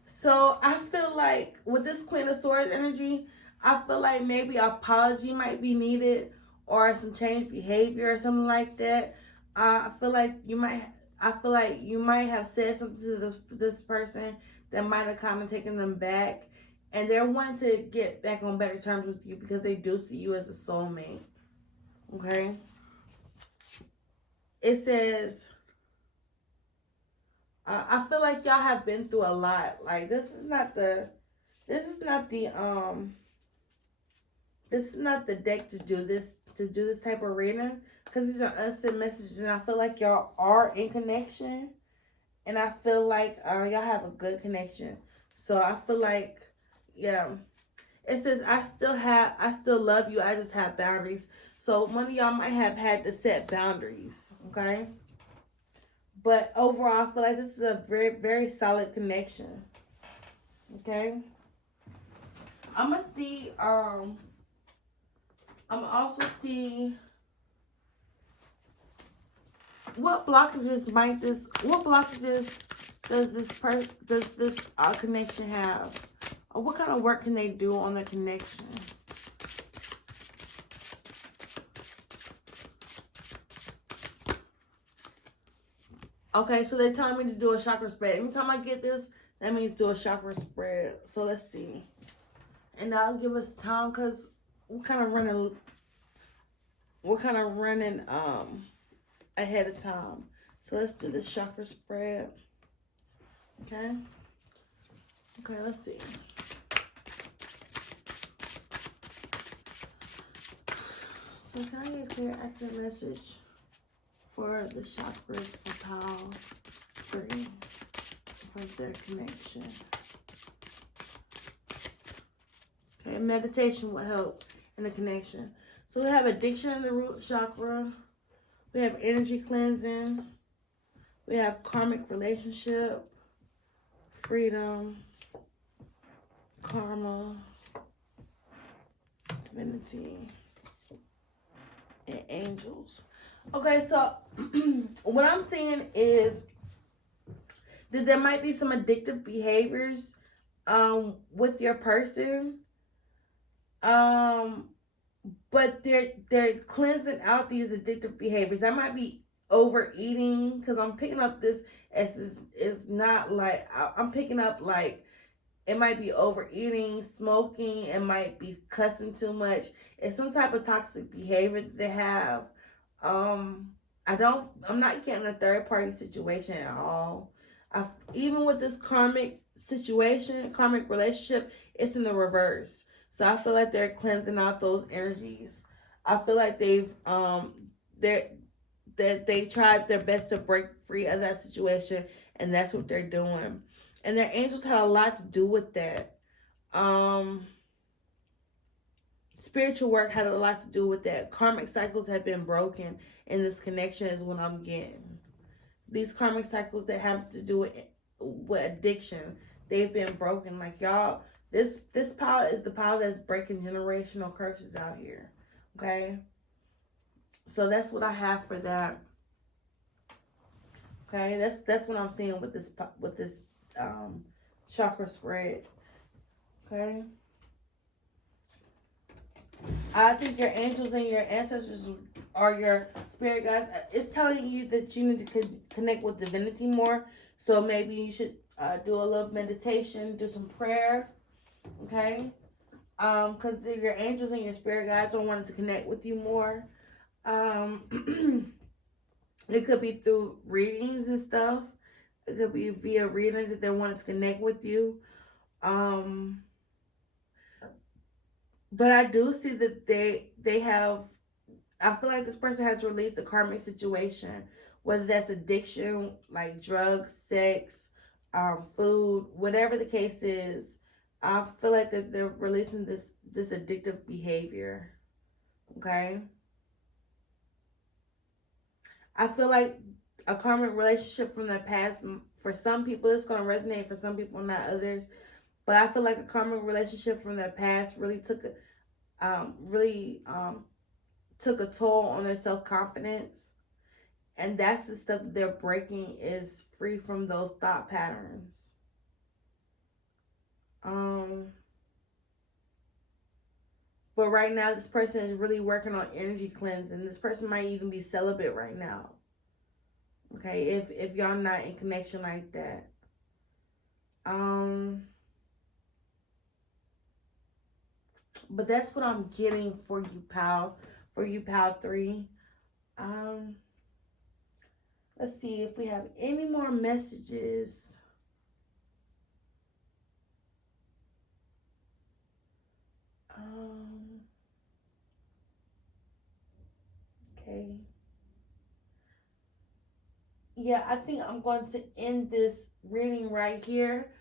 So I feel like with this Queen of Swords energy, I feel like maybe an apology might be needed or some changed behavior or something like that. I feel like you might have said something to this person that might have kind of taken them back, and they're wanting to get back on better terms with you because they do see you as a soulmate. Okay. it says, I feel like y'all have been through a lot. Like this is not the deck to do this type of reading, because these are unsent messages, and I feel like y'all are in connection, and I feel like y'all have a good connection. So I feel like, yeah, it says I still love you. I just have boundaries. So one of y'all might have had to set boundaries, okay? But overall, I feel like this is a very, very solid connection. Okay. I'm gonna see. I'm also see what blockages does this connection have, or what kind of work can they do on the connection? Okay, so they're telling me to do a chakra spread. Anytime I get this, that means do a chakra spread. So let's see. And that'll give us time, because we're kind of running ahead of time. So let's do this chakra spread. Okay. Okay, let's see. So can I get a clear, accurate message for the chakras for Pile 3 for their connection? Okay, meditation will help in the connection. So we have addiction in the root chakra. We have energy cleansing. We have karmic relationship, freedom, karma, divinity, and angels. Okay, so what I'm seeing is that there might be some addictive behaviors with your person. But they're cleansing out these addictive behaviors. That might be overeating, because I'm picking up this as is not like, I'm picking up like it might be overeating, smoking, it might be cussing too much. It's some type of toxic behavior that they have. I'm not getting a third party situation at all. Even with this karmic situation, karmic relationship, it's in the reverse. So I feel like they're cleansing out those energies. I feel like they tried their best to break free of that situation, and that's what they're doing. And their angels had a lot to do with that. Spiritual work had a lot to do with that. Karmic cycles have been broken, and this connection is what I'm getting. These karmic cycles that have to do with addiction, they've been broken. Like y'all, this power is the power that's breaking generational curses out here. Okay, so that's what I have for that. Okay, that's what I'm seeing with this chakra spread. Okay, I think your angels and your ancestors are your spirit guides. It's telling you that you need to connect with divinity more. So maybe you should do a little meditation, do some prayer. Okay, because your angels and your spirit guides are wanting to connect with you more. It could be through readings and stuff. It could be via readings that they wanted to connect with you. But I do see that they have, I feel like this person has released a karmic situation, whether that's addiction, like drugs, sex, food, whatever the case is. I feel like that they're releasing this addictive behavior. Okay. I feel like a karmic relationship from the past, for some people it's going to resonate, for some people not others. But I feel like a karmic relationship from their past really took a toll on their self-confidence. And that's the stuff that they're breaking, is free from those thought patterns. But right now, this person is really working on energy cleansing. This person might even be celibate right now. Okay, if y'all not in connection like that. But that's what I'm getting for you, pal. For you, pal 3. Let's see if we have any more messages. Okay. Yeah, I think I'm going to end this reading right here.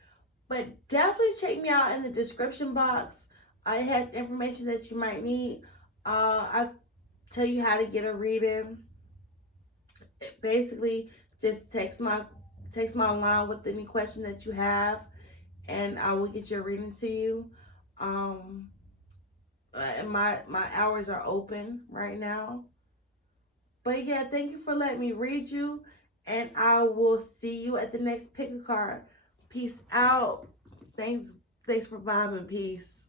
But definitely check me out in the description box. It has information that you might need. I tell you how to get a reading. Basically, just text my line with any question that you have, and I will get your reading to you. And my hours are open right now. But yeah, thank you for letting me read you, and I will see you at the next pick a card. Peace out. Thanks for vibing. Peace.